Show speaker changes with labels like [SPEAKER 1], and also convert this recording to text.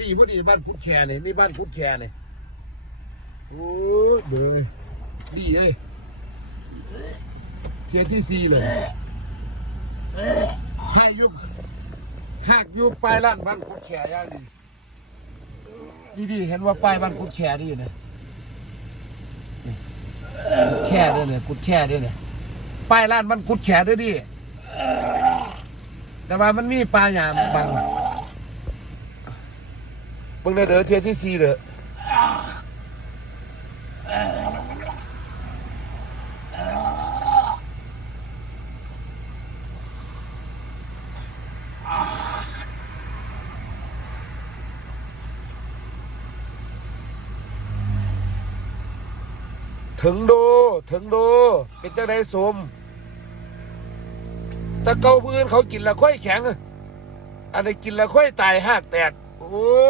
[SPEAKER 1] ดีพอดีบ้านพุทธแคนี่นี่บ้านพุทธแคนี่โอ้ยเบื่อเลยดีเอ้ยเทียที่สี่เลยให้ยุบหักยุบปลายล้านบ้านพุทธแคย่างดีดีดีเห็นว่าป้ายบ้านพุทธแคดีนะนี่กุดแค่ด้วยเนี่ยกุดแค่ด้วยเนี่ยป้ายร้านมันกุดแค่ด้วยดิแต่ว่ามันมีปลาหยามบัง เบิ่งได้เด้อเทียที่สี่เด้อถึงโดถึงโดเป็นจังไดสมแต่เกาพื้นเขากินละค่อยแข็ง อันนี้กินละค่อยตายหากแตกโอ้